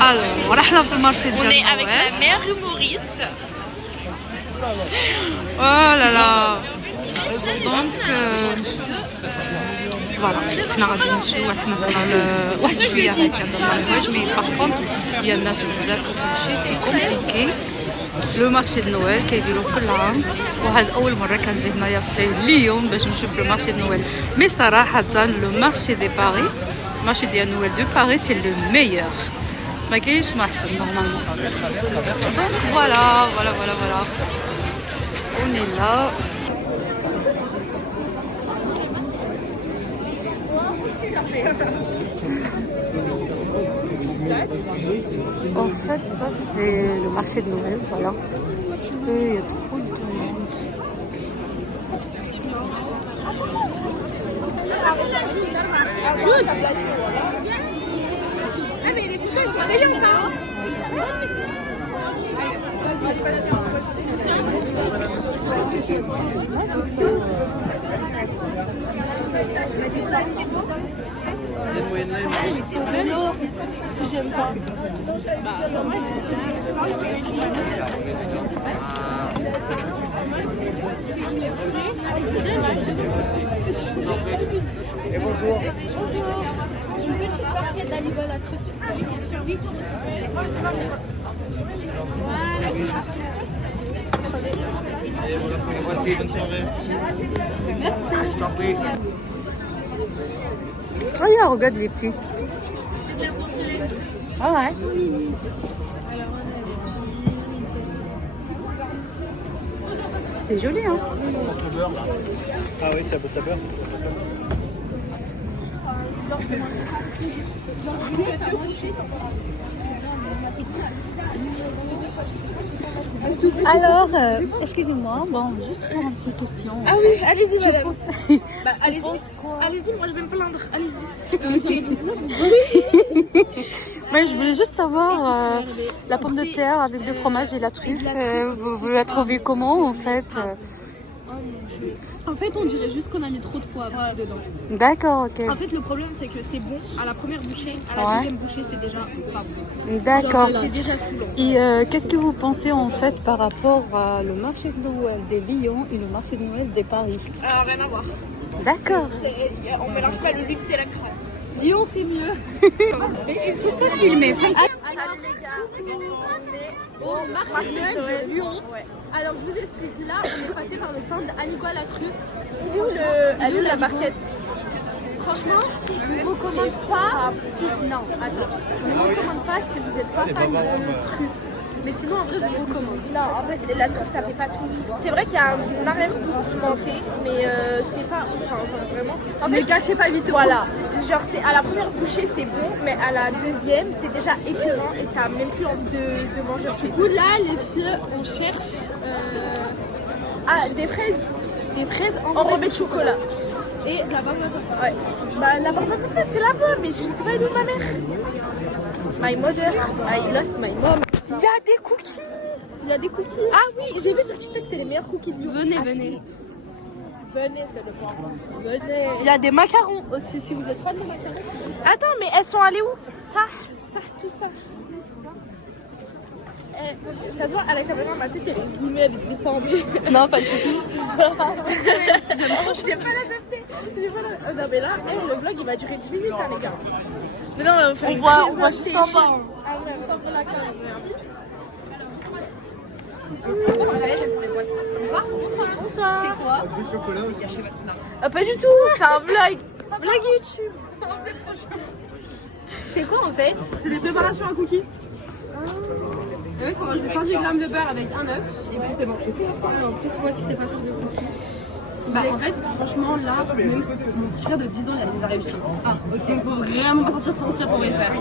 Alors, احنا في المارشي ديال On est avec نوال. la meilleure humoriste. Oh là là. Donc فوالا حنا غادي نمشيو حنا دابا واحد شويه هكا دابا الواج مي باغ كونطخ هي الناس بزاف وكلشي سي كومبليكي. لو مارشي د نوال كيديروا كل عام وهاد اول مره كنجي هنايا في ليون باش نشوف لو مارشي د نوال. مي صراحه لو مارشي دي باري مارشي ديال نوال دو باري سي لو ميور ما كاينش ما احسن نورمالمون. دونك فوالا فوالا فوالا فوالا اون اي لا. En fait, ça c'est le marché de Noël, voilà. Et il y a trop de monde. Il faut de l'eau si j'aime pas. Et bonjour. Une petite barquette d'aligots à truffe. Voici, bonne soirée. Merci. Je t'en prie. Regarde, regarde les petits. Ah ouais. C'est joli, hein. Ah oui, c'est à ta beurre. Alors, excusez-moi, bon, juste pour une petite question. Ah oui, allez-y madame. Bah, Tu allez-y, penses quoi allez-y, moi je vais me plaindre, allez-y. Mais je voulais juste savoir, la pomme de terre avec du fromage et la truffe, vous la trouvez comment en fait En fait, on dirait juste qu'on a mis trop de poivre dedans. D'accord, ok. En fait, le problème, c'est que c'est bon à la première bouchée, à la Ouais. deuxième bouchée, c'est déjà pas bon. D'accord. C'est déjà saoulant. Et qu'est-ce que vous pensez en fait par rapport à le marché de Noël des Lyon et le marché de Noël des Paris? Alors rien à voir. D'accord. On mélange pas le luxe et la crasse. Lyon, c'est mieux. Il faut pas filmer. Allez les gars, Au marché de Noël de Lyon. Alors, je vous explique. Là, on est passé par le stand Aligots à la truffe. elle est où la barquette? Franchement, je vous recommande pas si... Non, attends. Je ne vous recommande pas si vous n'êtes pas fan de truffe. Mais sinon, en vrai, je vous recommande. Non, en vrai, la truffe ça fait pas tout. C'est vrai qu'il y a un arrière-goût pimenté, mais c'est pas. Enfin, vraiment. En fait, gâchez pas vite. voilà. Genre, c'est à la première bouchée, c'est bon, mais à la deuxième, c'est déjà écœurant et t'as même plus envie de manger. Du coup, là, les filles, on cherche... Ah, des fraises. Des fraises enrobées de chocolat. Et de la barbe à papa. Ouais. Bah, la barbe à papa, c'est là-bas, mais je sais pas où ma mère. My mother, I lost my mom. Il y a des cookies. Il y a des cookies. Ah oui, j'ai vu sur TikTok, c'est les meilleurs cookies de Lyon. Venez, Ah, venez. Venez, c'est le point. Venez. Il y a des macarons aussi, si vous êtes fan de macarons. Attends, mais elles sont allées où? Ça, tout ça. Ça se voit à la caméra, ma tête elle est zoomée, elle est déformée. Non, pas du tout. J'ai pas l'adapté. Non, mais là, le vlog il va durer 10 minutes, hein, les gars. Mais non, on va faire On voit juste en bas. Ah ouais, on va la caméra. Bonsoir. C'est quoi? Pas du tout, c'est un vlog. Vlog YouTube. C'est quoi en fait? C'est des préparations à cookies. Et là, il faut rajouter 110 grammes de beurre avec un œuf. Et puis c'est bon. En plus, moi qui sais pas faire de cookies. Bah, en fait, franchement, là, même mon petit frère de 10 ans, il a réussi. Ah, ok. Donc, faut vraiment pas sortir de son cire pour les faire.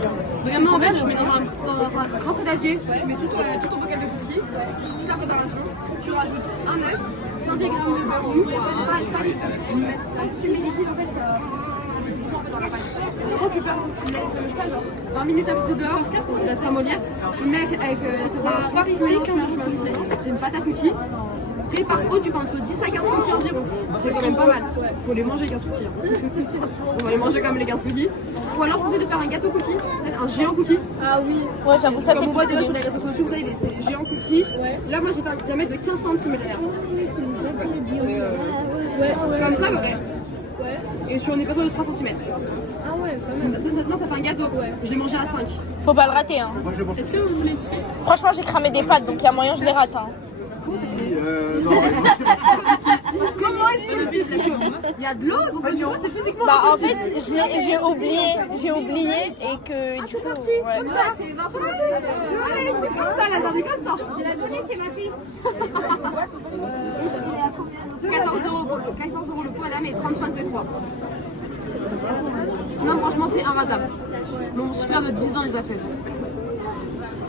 Vraiment, en fait, je mets dans un grand saladier, je mets tout ton bocal de cookies, toute la préparation. Tu rajoutes un œuf, 110 grammes de beurre mou, pas liquide. Si tu mets liquide, en fait, ça. Dans la pâte. Après, tu laisses, je sais pas, genre 20 minutes à peu près dehors, tu laisses ramollir. Tu mets avec c'est un soir ici, 15 jours, c'est une pâte à cookies. Et par pot, tu fais entre 10 à 15 cookies environ. C'est quand même pas mal. Faut les manger 15 cookies. On va les manger comme les 15 cookies. Ou alors, on essaie de faire un gâteau cookie, un géant cookie. Ah oui. Ouais, j'avoue, ça c'est Comme on voit plus déjà sur les réseaux sociaux, vous savez, c'est les géants cookies. Ouais. Là, moi, j'ai fait un diamètre de 15 cm. Ouais. Comme ça, ouais. Ouais. Et on est passé de 3 cm. Ah ouais, quand même. Maintenant, ça fait un gâteau. Je l'ai mangé à 5. Faut pas le rater, hein. Est-ce que vous voulez Franchement, j'ai cramé des pâtes, donc il y a moyen que je les rate, hein. Comment est-ce que il y a de l'eau, donc c'est physiquement Bah en fait, j'ai oublié et que du coup, ouais. comme ça, c'est c'est comme ça, la dame est comme ça. Je l'ai donné, c'est ma fille. 14 € le pot, madame, et 35 les 3. Non, franchement, c'est inratable. Mon petit frère de 10 ans les a fait.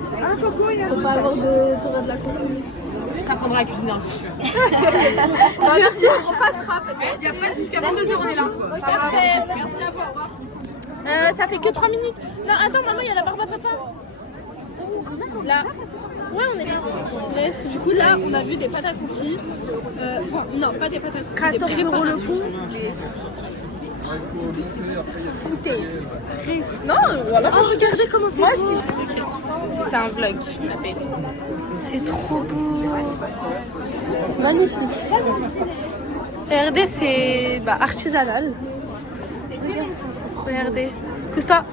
Faut pas avoir de la commune. Je t'apprendrai à cuisiner un jour. Merci, on passera peut-être. Il y a pas jusqu'à 22h, on est là. Ok, après. Merci à vous, au revoir. Ça fait que 3 minutes. Non, attends, maman, il y a la barbe à papa. Là. Ouais, on est bien sûr. Bref, du coup, là, on a vu des pâtes à cookies. Non, pas des pâtes à cookies. 14 € le pot. Non, voilà. Oh, regardez comment c'est beau. C'est un vlog, je m'appelle. C'est trop beau. C'est magnifique. Regardez, c'est artisanal. Regardez. Pousse-toi.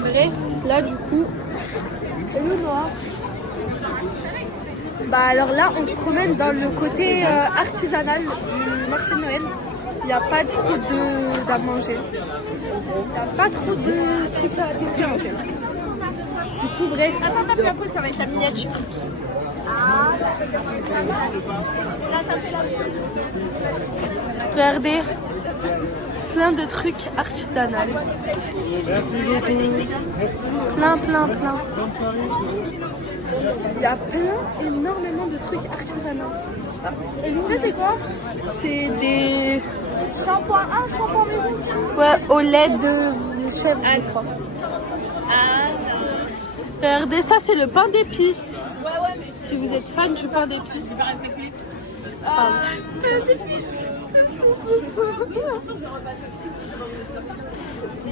Bref, là du coup, c'est le noir. Bah alors là, on se promène dans le côté artisanal du marché de Noël. Il n'y a pas trop à manger. Il n'y a pas trop de trucs à tester en fait. Du coup, bref. Attends, après ça va être la miniature. Regardez, plein de trucs artisanaux. Plein. Il y a énormément de trucs artisanaux. Et ça c'est quoi? C'est des shampoings maison. Ouais, au lait de chèvre. Je crois. Regardez, ça c'est le pain d'épices. Si vous êtes fan du pain d'épices. Pain d'épices.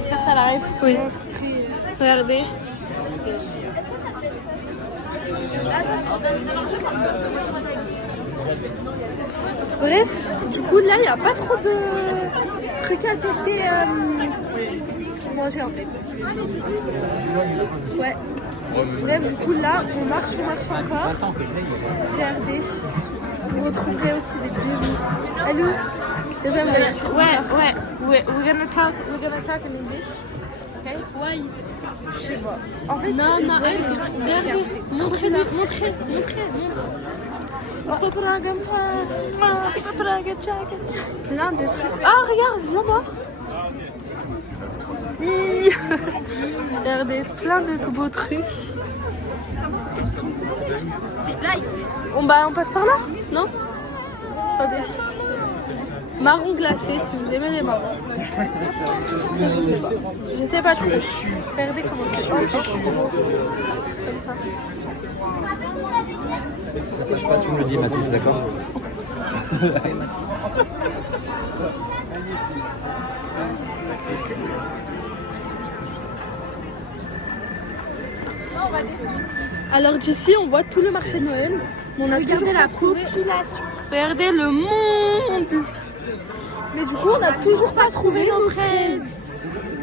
Ça arrive. Oui. Regardez. Bref, du coup là il n'y a pas trop de trucs à tester pour manger en fait. Ouais. Bref, du coup là on marche encore. Regardez. Vous retrouverez aussi des bijoux. Allô? Déjà vous allez... Ouais. We're gonna talk in English. Okay? Why? Je sais pas. En fait, non, regardez. Montrez. Plein de trucs. Ah, regarde, viens voir. Regardez, plein de tout beaux trucs. On passe par là, non? Attendez. Marron glacé, si vous aimez les marrons. Je sais pas trop. Regardez comment c'est. Oh, c'est trop beau. Comme ça. Si ça passe pas, tu me le dis, Mathis, d'accord? Alors d'ici, on voit tout le marché de Noël. On a regardé la population. Regardez le monde. Mais du coup, on n'a toujours pas trouvé nos fraises.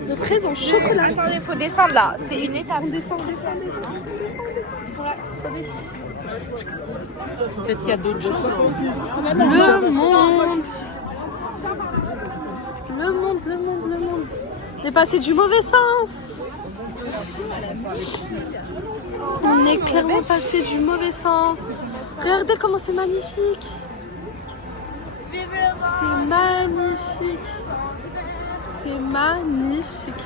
Nos fraises en chocolat. Attendez, faut descendre là. C'est une étape. On descend. Ils sont là. Attendez. Peut-être qu'il y a d'autres choses. Le monde. On est passé du mauvais sens. On est clairement passé du mauvais sens. Regardez comment c'est magnifique. C'est magnifique.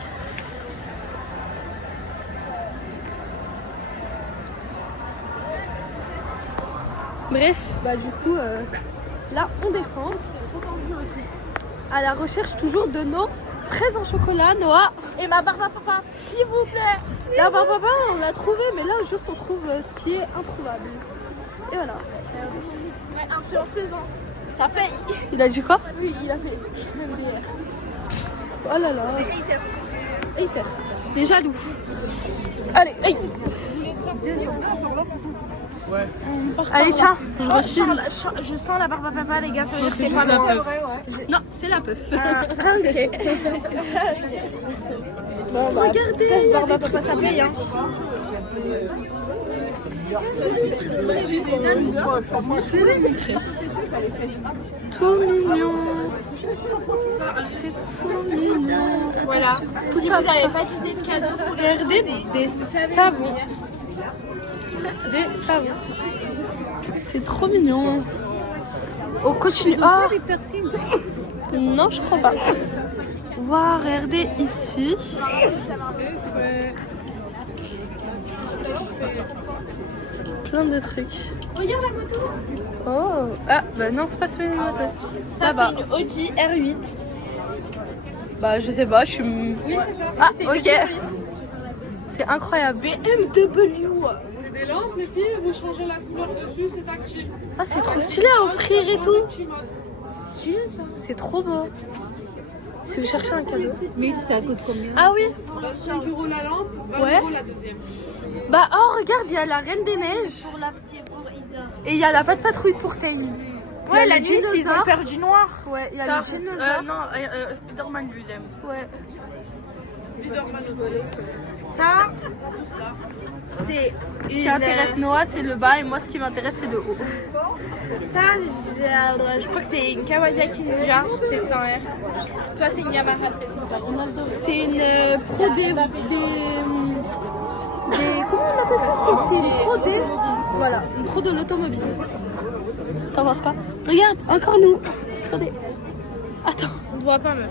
Bref, bah du coup, là on descend. À la recherche toujours de nos fraises en chocolat, Noah. Et ma barbe à papa, s'il vous plaît. La barbe à papa, on l'a trouvé, mais là juste on trouve ce qui est introuvable. Et voilà. Ouais, influenceuse, hein. Ça paye. Il a dit quoi? Oui, il a fait MDR. Oh là là. Haters. Des jaloux. Allez, hey. Allez, tiens, je refile. Je sens la barbe à papa, les gars, ça veut dire que c'est pas loin. Non, c'est la puff. Ok. Bon, bah, regardez, barbe à papa, ça paye, hein. Tout mignon. C'est tout mignon. Voilà. Si vous n'avez pas d'idée de cadeau, Regardez des savons. Des savons. C'est trop mignon. Au continue. Ah, non, je crois pas. Waouh, regardez ici. Plein de trucs. regarde la moto. Oh, ah, bah non, c'est pas celui de moto. Ça, c'est une Audi R8. Bah, je sais pas, je suis. Oui, c'est ça. Ah, C'est une ok. Audi R8. C'est incroyable. BMW. C'est des lampes, les filles, vous changez la couleur dessus, c'est tactile. Ah, c'est trop stylé à offrir et tout. C'est stylé, ça. C'est trop beau. Si vous cherchez un cadeau. Mais ça coûte combien? Ah oui. 5 € la lampe, 20 Ouais. € la deuxième. Bah, oh, regarde, il y a la Reine des Neiges. Pour la petite, pour Isa. Et il y a la patte patrouille pour Tame. Ouais, la nuit, s'ils ont peur du noir. Ouais, il y a le dinosaure. Non, Spider-Man lui, il aime. Ouais. Spider-Man aussi. Ça, c'est Ce qui intéresse Noah, c'est le bas, et moi, ce qui m'intéresse, c'est le haut. Ça, je crois que c'est une Kawasaki Ninja 700R. Soit c'est une Yamaha 700R. C'est une pro des comment on appelle ça? C'est une pro des... Voilà, une pro de l'automobile. T'en penses quoi? Regarde, encore nous. Attendez. Attends, On ne voit pas, meuf.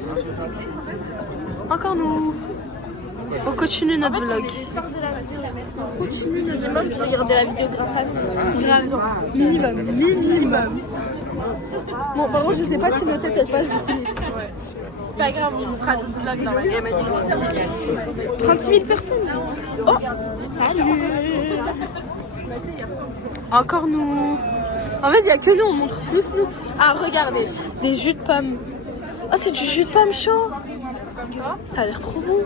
encore nous. On continue notre vlog. On continue minimum de regarder la vidéo grâce à nous. Minimum. Bon, par contre, je sais pas si nos têtes elles passent du coup. C'est pas grave, on vous fera d'autres vlogs dans la gamme familiale. 36 000 personnes. Oh, salut. Encore nous. En fait, il n'y a que nous, on montre plus nous. Ah, regardez, des jus de pommes. Ah, c'est du jus de pomme chaud. Ça a l'air trop bon.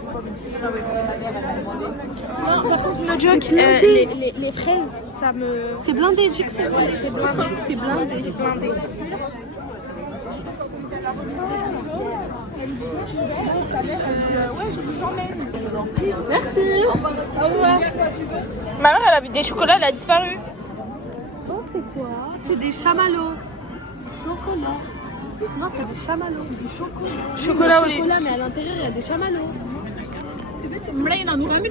Par contre, le joke, les fraises, ça me... C'est blindé, Jix, c'est Ouais, c'est blindé. C'est blindé. C'est blindé. Merci. Au revoir. Ma mère, elle a vu des chocolats, elle a disparu. Oh, c'est quoi? C'est des chamallows. Chocolat. Non, c'est des chamallows. Chocolat au lait. Chocolat, mais à l'intérieur, il y a des chamallows.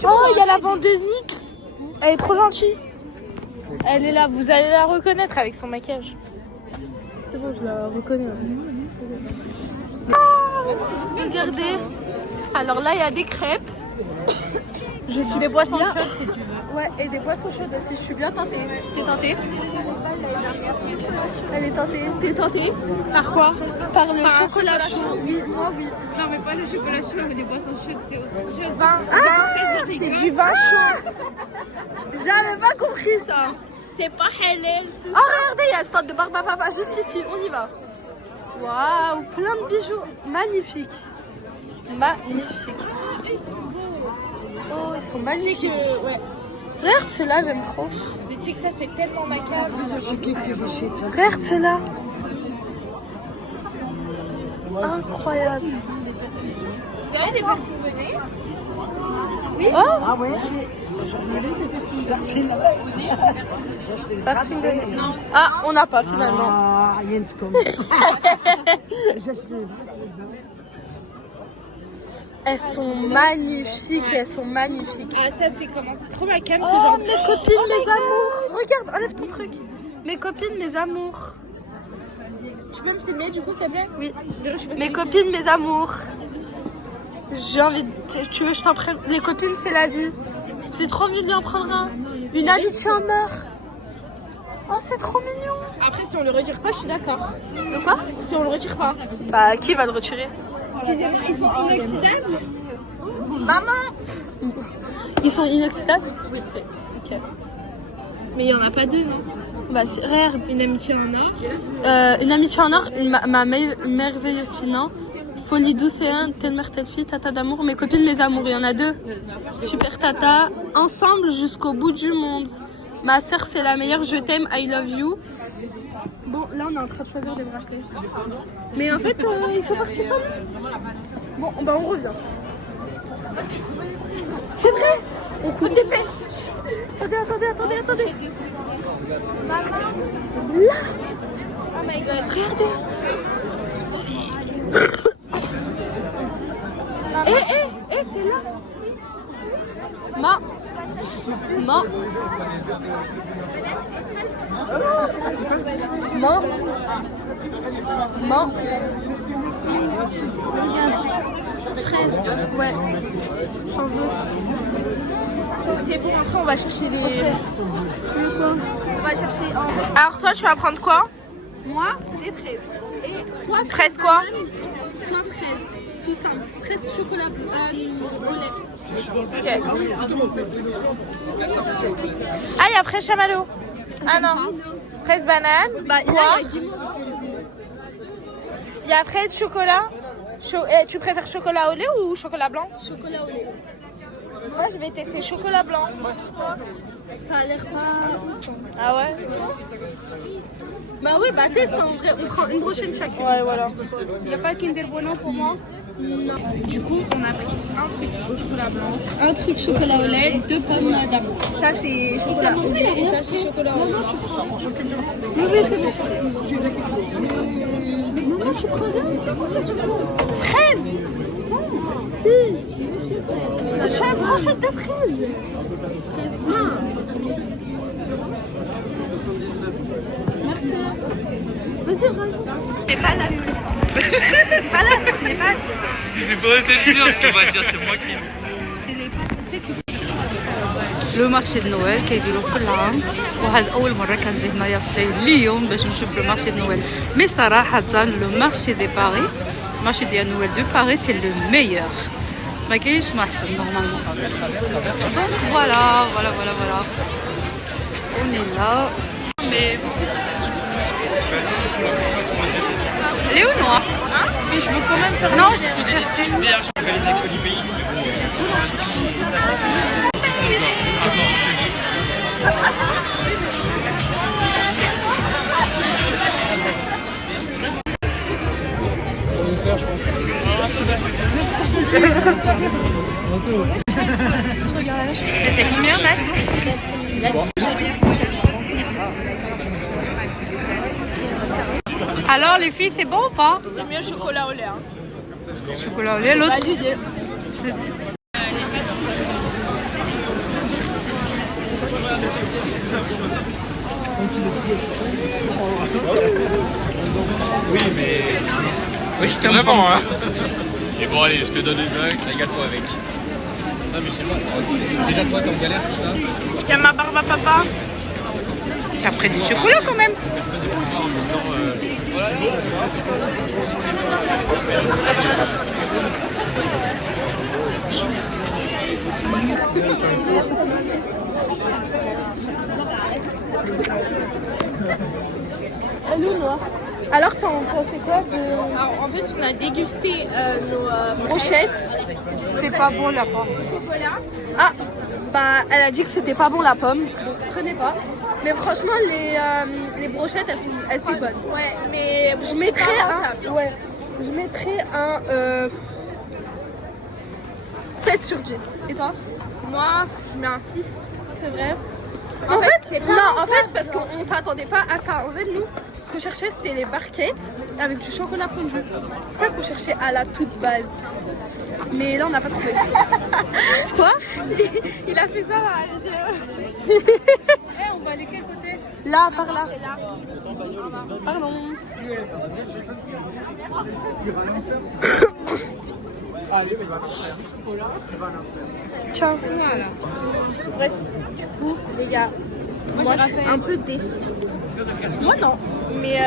Oh, il y a la vendeuse Nix. Elle est trop gentille. Elle est là, vous allez la reconnaître avec son maquillage. C'est bon, je la reconnais. Regardez. Alors là, il y a des crêpes. Je suis des boissons chaudes si tu veux. Ouais, et des boissons chaudes aussi. Je suis bien tentée. T'es tentée? Elle est tentée. T'es tentée? Par quoi? Par le chocolat chaud. Oui, moi, oui. Non, mais pas le chocolat chaud, mais des boissons chaudes, c'est autre chose. C'est du vin chaud. J'avais pas compris ça. C'est pas halal. Oh, regardez, il y a un stand de barbe à papa juste ici. On y va. Waouh, plein de bijoux. Magnifique. Magnifique. Ils sont beaux. Oh, ils sont magnifiques. Ouais. Regarde ceux-là, j'aime trop. Mais tu sais que ça, c'est tellement macabre. Regarde ceux-là. Incroyable. Vous avez des personnes venues? Oh. Ah ouais. Personne de... Ah, on n'a pas finalement. Ah, rien de comme. Elles sont magnifiques, elles sont magnifiques. Ah, ça, c'est comment? C'est trop macabre, Oh, ce genre. mes copines, mes amours. Regarde, enlève ton truc. Mes copines, mes amours. Tu peux me filmer du coup, s'il te plaît? Oui. Je sais pas Mes si- copines, mes amours. J'ai envie de... Tu veux que je t'en prenne? Les copines, c'est la vie. J'ai trop envie de lui en prendre un. Une amitié en or. Oh, c'est trop mignon. Après, si on le retire pas, je suis d'accord. De quoi? Si on le retire pas. Bah, qui va le retirer? Excusez-moi, ils sont inoxydables? Maman! Ils sont inoxydables? Oui. Ok. Mais il y en a pas deux, non? Bah, c'est rare. Une amitié en or. Une amitié en or, ma merveilleuse fille, non? Folie douce et un, telle mère, telle fille, tata d'amour, mes copines, mes amours, il y en a deux. Super tata, ensemble jusqu'au bout du monde. Ma sœur, c'est la meilleure, je t'aime, I love you. Bon, là, on est en train de choisir des bracelets. Mais en fait, ils sont partis sans nous. Bon, bah, on revient. C'est vrai, on dépêche. Attendez. Là. Oh my god. Regardez. C'est là. Ma. Fraise. Ouais. J'en veux. C'est bon, après on va chercher les... On va chercher en... Alors toi, tu vas prendre quoi? Moi, des fraises. Et soit Fraise quoi? soit fraise. Tout simple. Fraise chocolat au lait. Ok. Ah, il y a fraise chamallow. Ah non. Fraise banane. Bah, Quoi? il y a guimauve aussi, j'ai vu. Il y a fraise chocolat. Tu préfères chocolat au lait ou chocolat blanc? Chocolat au lait. Moi, je vais tester chocolat blanc. Ça a l'air pas... Ah ouais? Bah oui, bah teste en vrai. On prend une brochette chacune. Ouais, voilà. Il n'y a pas Kinder Bueno pour moi? Non. Du coup, on a pris un truc au chocolat blanc. Un truc chocolat au lait, 2 pommes d'amour. Ça, c'est chocolat au lait et ça, c'est chocolat au lait. Oui, c'est bon. Maman, tu prends fraise. Si. Je fais une brochette de fraises. Non. Merci. Vas-y, rajoute. Mais pas là. Pas là, c'est les pâtes. J'ai pas osé le dire, parce qu'on va dire c'est moi qui. لو مارشي دو نويل كيديروا كل عام وهاد اول مره كنجي هنايا في اليوم باش نشوف لو مارشي دو نويل مي صراحه لو مارشي دي باري مارشي ديال نويل دو باري سي لو ميور ما كاينش ما احسن نورمالمون دونك فوالا on est là mais Léo noir hein mais je veux quand même faire non je te cherchais C'était combien, Matt? alors les filles c'est bon ou pas C'est mieux chocolat au lait. Hein. chocolat au lait l'autre c'est Oui, mais. Oui, je te vraiment, hein. Et bon, allez, je te donne les mecs, régale-toi avec. Non, mais je sais pas. Déjà, toi, t'es en galère, tout ça. Il y a ma barbe à papa. et après du chocolat quand même En disant. Allô, noir. Alors, t'en pensais quoi de Alors, en fait, on a dégusté nos brochettes? c'était pas bon là-bas chocolat. Ah, bah, elle a dit que c'était pas bon la pomme, donc prenez pas. Mais franchement, les brochettes, elles étaient bonnes. Ouais, mais Je mettrais un 7 sur 10. Et toi? moi, je mets un 6. C'est vrai? En fait, c'est pas non, en rentable. fait, parce qu'on s'attendait pas à ça. En fait, nous, ce qu'on cherchait, c'était les barquettes avec du chocolat fondu. C'est ça qu'on cherchait à la toute base. Mais là, on n'a pas trouvé. Quoi? Il a fait ça dans la vidéo. On va aller quel côté? Là, par là. Pardon. Ciao. Voilà. Bref, du coup, les gars, moi je suis un peu déçue. Moi non, mais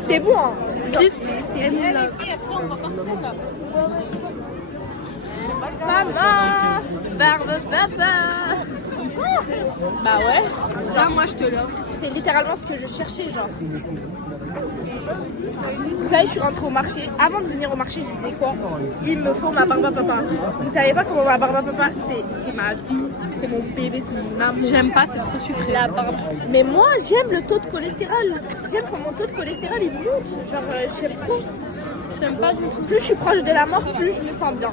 c'était bon. Hein. Puis c'était bon là. Maman, barbe papa. Bah ouais. Genre moi je te l'offre. C'est littéralement ce que je cherchais genre. Vous savez, je suis rentrée au marché. Avant de venir au marché, je disais quoi? Il me faut ma barbe à papa. Vous savez pas comment ma barbe à papa, c'est ma vie, c'est mon bébé, c'est mon amour. J'aime pas, c'est trop sucré. La barbe. Mais moi, j'aime le taux de cholestérol. J'aime quand mon taux de cholestérol il monte. Genre, j'aime trop. J'aime pas du tout. Plus je suis proche de la mort, plus je me sens bien.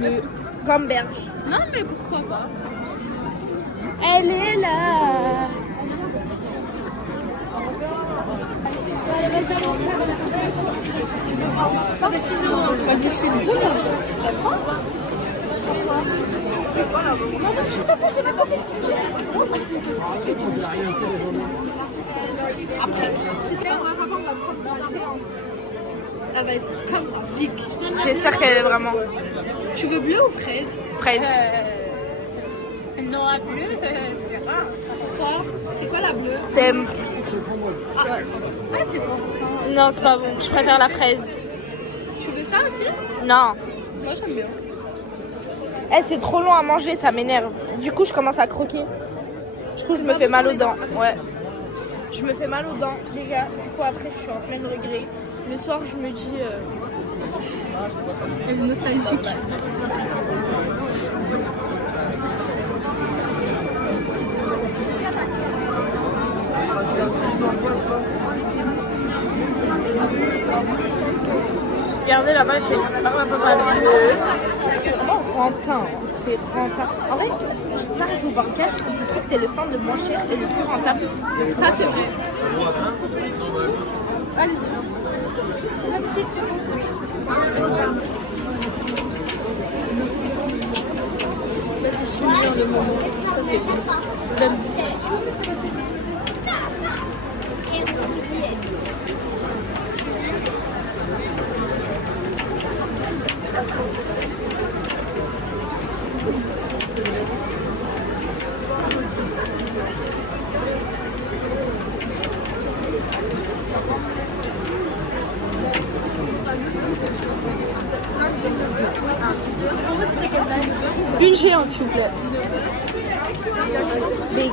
Le gamberge. Non, mais pourquoi pas? Elle est là. Ça fait 6 euros. Vas-y, je te dis. Elle va être comme ça, pique. J'espère qu'elle est vraiment Tu veux bleu ou fraise? fraise. Non, la bleue, c'est rare. Ça, c'est quoi la bleue? C'est... Ah, c'est bon. Non, c'est pas bon. Je préfère la fraise. Tu veux ça aussi? Non. Moi, j'aime bien. Eh, c'est trop long à manger, ça m'énerve. Du coup, je commence à croquer. Du coup, je me fais mal aux dents. Ouais. Je me fais mal aux dents, les gars. Du coup, après, je suis en plein regret. Le soir, je me dis... Elle est nostalgique. Regardez là-bas, il fait papa bleu. C'est vraiment rentin. C'est rentin. En fait, ça, je vous vois cash. Je trouve que c'est le stand le moins cher et le plus rentable. Donc, Ça, c'est vrai. Une géante, s'il vous plaît. Big.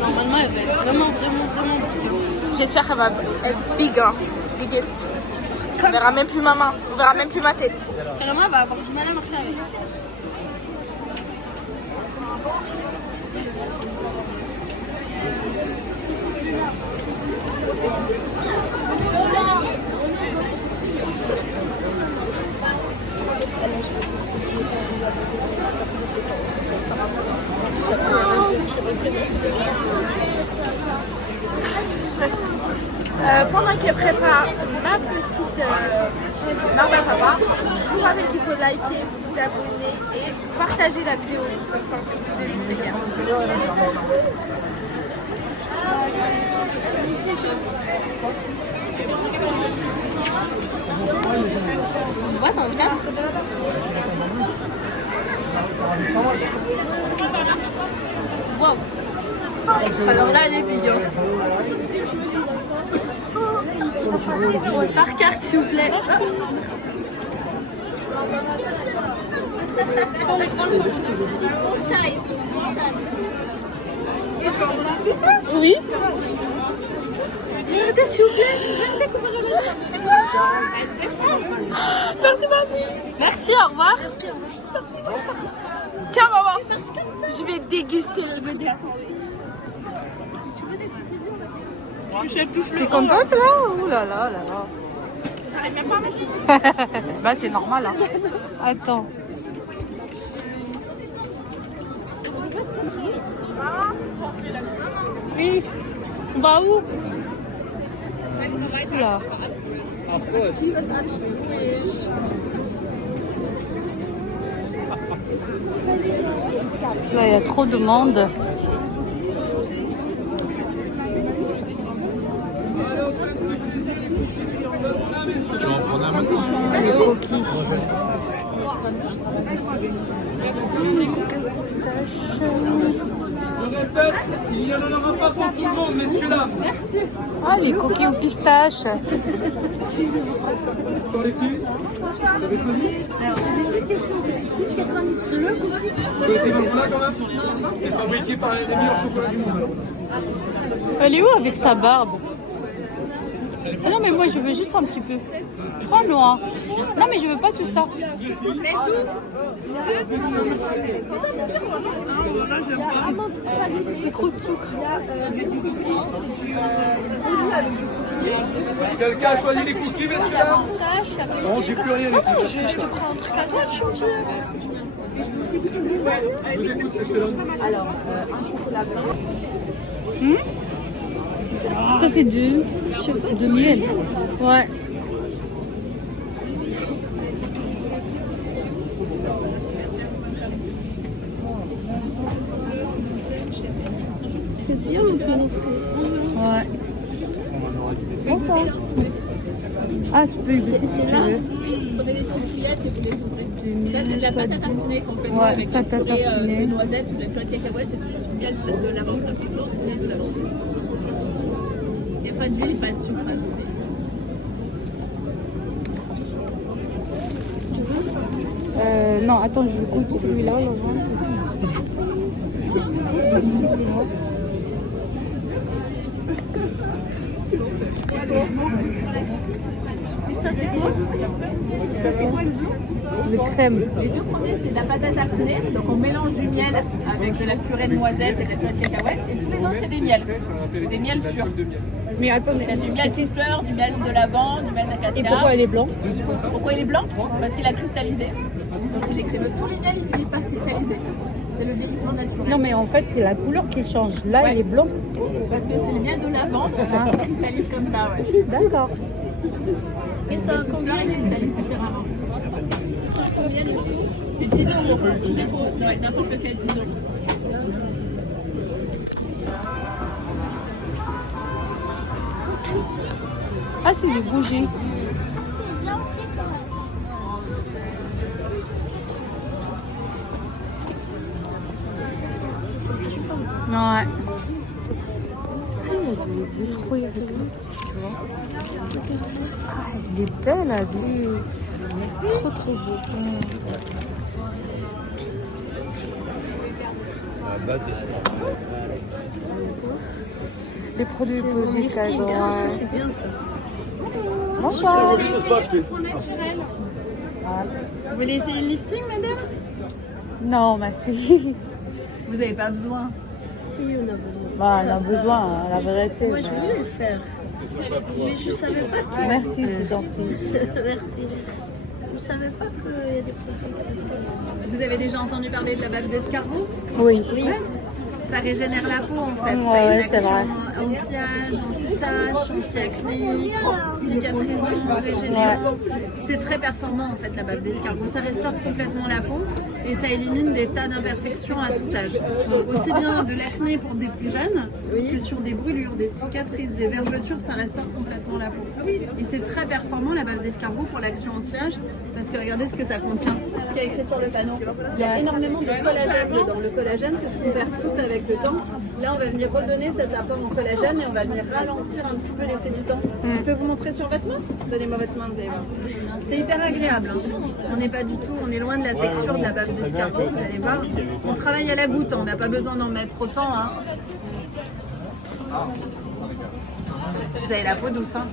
Normalement, elle va être vraiment. J'espère qu'elle va être big, hein. Biggest. On verra même plus ma main. On verra même plus ma tête. Carrément, elle va avoir du mal à marcher avec. Pendant qu'elle prépare ma petite barbe à papa, je vous rappelle qu'il faut liker, vous abonner et partager la vidéo. Comme ça, on fait plus de vues, les gars. On voit dans le cadre. Wow. Alors là, elle est big. Par carte, s'il vous plaît. Oui. Regardez, s'il vous plaît. Regardez comment Merci, mamie. Merci, au revoir. Tiens, maman. Je vais déguster le bébé. T'es contente là? Ouh là là là là. J'arrive même pas à mettre. Bah c'est normal hein. Attends. Oui. On va où? Là. Là, il y a trop de monde. Tu vas en prendre un maintenant? Les coquilles. Il n'y en aura pas pour tout le monde, messieurs dames. Ah, les coquilles aux pistaches. Sur les filles. J'ai une petite question, c'est 6,90 de le coquille. Vous connaissez le chocolat quand même? C'est fabriqué par les meilleurs chocolats du monde. Elle est où avec sa barbe? Ah non, mais moi je veux juste un petit peu. Oh noir. Non, mais je veux pas tout ça. C'est trop de sucre. Quelqu'un a choisi les cookies, messieurs dames? Non, j'ai plus rien. Je te prends un truc à toi, champion. Vous écoutez, messieurs dames? Ça c'est de miel. Ouais. C'est bien, on peut l'offrir. Ouais. Bonsoir. Ah, tu peux y goûter si tu veux. Prenez des petites cuillettes et vous les ouvrez. Ça, c'est de la pâte à tartiner qu'on fait nous Ouais, avec la pâte à purée tartiner. de noisettes ou de la purée de cacahuètes et du miel de lavande. L'autre miel de lavande. Il n'y a pas d'huile, pas de sucre ajouté. Non, attends, je goûte celui-là. Et ça, c'est quoi? Ça, c'est quoi le blanc? Le crème. Les deux premiers, c'est de la pâte à tartiner. Donc, on mélange du miel avec de la purée de noisettes et de la purée de cacahuètes. Et tous les autres, c'est des miels. Des miels purs. Mais attendez. Il y a du miel siffleur, du miel de lavande, du miel d'acacia. Et pourquoi elle est blanc? Pourquoi il est blanc? Parce qu'il a cristallisé. Donc, il est crémeux. Tous les miels, ils finissent par cristalliser. C'est le vieillissement naturel. Non, mais en fait, c'est la couleur qui change. Là, Ouais. il est blanc. Parce que c'est le miel de lavande qui cristallise comme ça, ouais. D'accord. Et ça, combien il cristallise différemment? Ça, combien les prix? C'est 10 euros. Ouais, n'importe lequel, 10 euros. Ah, c'est des bougies. Ouais. Des fruits avec eux, tu vois. Ah, elle est belle, la vie. Merci. Trop, trop beau. Les produits pour l'escalade. Ça, c'est bien ça. Bonsoir. Vous voulez essayer le lifting, madame? Non, merci. Vous n'avez pas besoin. Si, on a besoin. Bah, on a besoin, hein, la vérité. Moi, je voulais le faire. Mais je savais pas. Merci, c'est gentil. Merci. Je savais pas qu'il y a des produits accessibles. Vous avez déjà entendu parler de la bave d'escargot? Oui. Ça régénère la peau en fait. Ouais, Ça a une c'est vrai. action anti-âge, anti-tache, anti-acné, cicatrisant, régénérant. C'est très performant en fait la bave d'escargot. Ça restaure complètement la peau et ça élimine des tas d'imperfections à tout âge. Aussi bien de l'acné pour des plus jeunes que sur des brûlures, des cicatrices, des vergetures, ça restaure complètement la peau. Et c'est très performant la bave d'escargot pour l'action anti-âge parce que regardez ce que ça contient, ce qu'il y a écrit sur le panneau. Il y a énormément de collagène dedans. Le collagène, c'est ce qu'on perd tout avec le temps. Là, on va venir redonner cet apport en collagène et on va venir ralentir un petit peu l'effet du temps. Je peux vous montrer sur votre main? Donnez-moi votre main, vous allez voir. C'est hyper agréable. Hein. On n'est pas du tout, on est loin de la texture de la bave d'escargot, vous allez voir. On travaille à la goutte, on n'a pas besoin d'en mettre autant. Hein. Vous avez la peau douce, hein?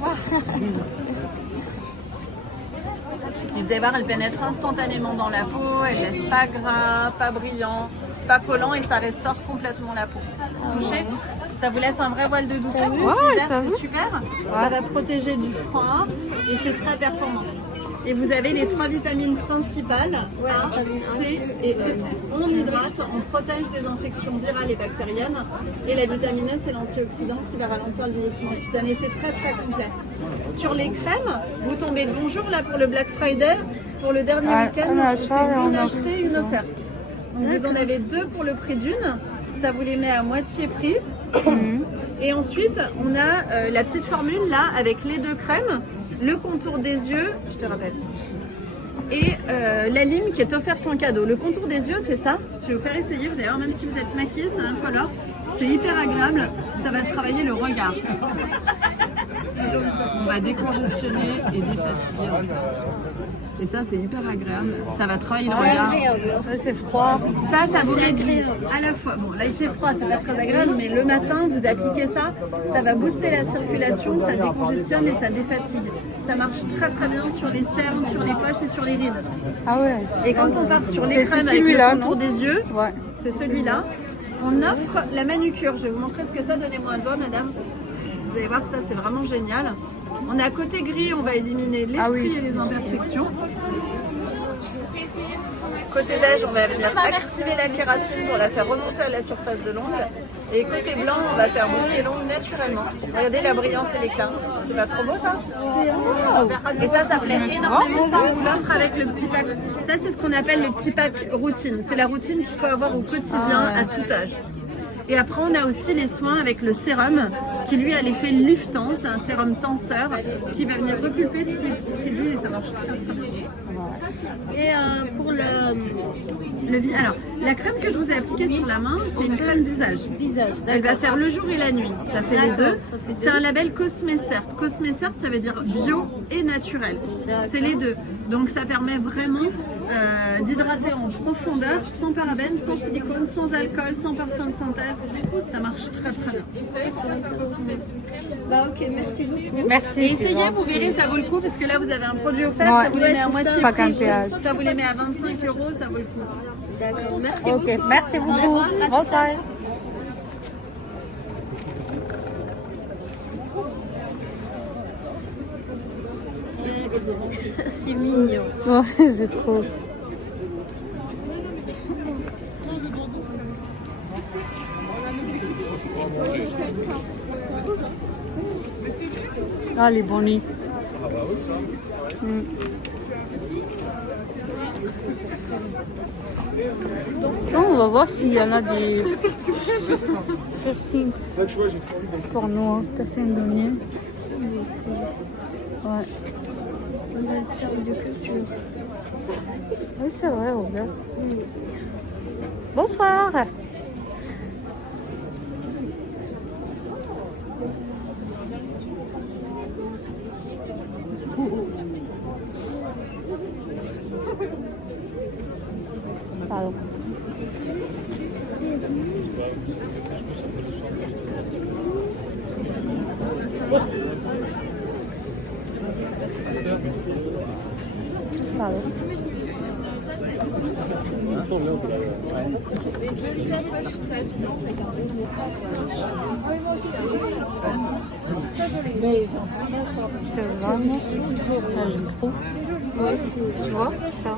Et vous allez voir, elle pénètre instantanément dans la peau, elle laisse pas gras, pas brillant, pas collant et ça restaure complètement la peau. Touchez, ça vous laisse un vrai voile de douceur. L'hiver, c'est super. Ça va protéger du froid et c'est très performant. Et vous avez les 3 vitamines principales, A, C et E. On hydrate, on protège des infections virales et bactériennes. Et la vitamine E, c'est l'antioxydant qui va ralentir le vieillissement cutané. C'est très très complet. Sur les crèmes, vous tombez de bonjour là pour le Black Friday. Pour le dernier week-end, on fait une achetée, une offerte. Donc vous en avez 2 pour le prix d'une. Ça vous les met à moitié prix. Et ensuite, on a la petite formule là avec les 2 crèmes, le contour des yeux, je te rappelle, et la lime qui est offerte en cadeau. Le contour des yeux, c'est ça. Je vais vous faire essayer. Vous allez voir, même si vous êtes maquillée, c'est incolore. C'est hyper agréable. Ça va travailler le regard. On va décongestionner et défatiguer en fait. Et ça, c'est hyper agréable. Ça va travailler le regard. C'est froid. Ça vous réduit à la fois. Bon, là, il fait froid, c'est pas très agréable, mais le matin, vous appliquez ça, ça va booster la circulation, ça décongestionne et ça défatigue. Ça marche très très bien sur les cernes, sur les poches et sur les rides. Ah ouais. Et quand on part sur les crèmes avec le contour des yeux, ouais. C'est celui-là. On offre la manucure. Je vais vous montrer ce que ça. Donnez-moi un doigt, madame. Vous allez voir, ça c'est vraiment génial. On a côté gris, on va éliminer les stries et les imperfections. Côté beige, on va venir activer la kératine pour la faire remonter à la surface de l'ongle. Et côté blanc, on va faire briller l'ongle naturellement. Regardez la brillance et l'éclat. C'est pas trop beau ça? Et ça plaît énormément. Ça, on vous l'offre avec le petit pack. Ça, c'est ce qu'on appelle le petit pack routine. C'est la routine qu'il faut avoir au quotidien à tout âge. Et après, on a aussi les soins avec le sérum qui lui a l'effet liftant. C'est un sérum tenseur qui va venir repulper toutes les petites ridules et ça marche très très bien. Et pour alors, la crème que je vous ai appliquée sur la main, c'est une crème visage. Elle va faire le jour et la nuit. Ça fait les deux. C'est un label Cosmecert. Cosmecert, ça veut dire bio et naturel. C'est les deux. Donc ça permet vraiment d'hydrater en profondeur, sans parabènes, sans silicone, sans alcool, sans parfum de synthèse. Ça marche très très bien. Bah ok, merci beaucoup. Merci. Et essayez, vous verrez, ça vaut le coup parce que là vous avez un produit offert, ça vous les met à moitié pas prix. qu'un Ça vous les met à 25 €, ça vaut le coup. D'accord, merci Ok, beaucoup. merci beaucoup. Bonsoir. C'est mignon. Ouais, c'est trop. Ah, les bonnies. Bon, on va voir s'il y en a des piercings pour nous, hein. Piercing d'oignon. Ouais. On va faire de culture. Oui, c'est vrai, regarde. Bonsoir. Pardon. Pardon. C'est vraiment trop. Moi aussi. Tu vois ça?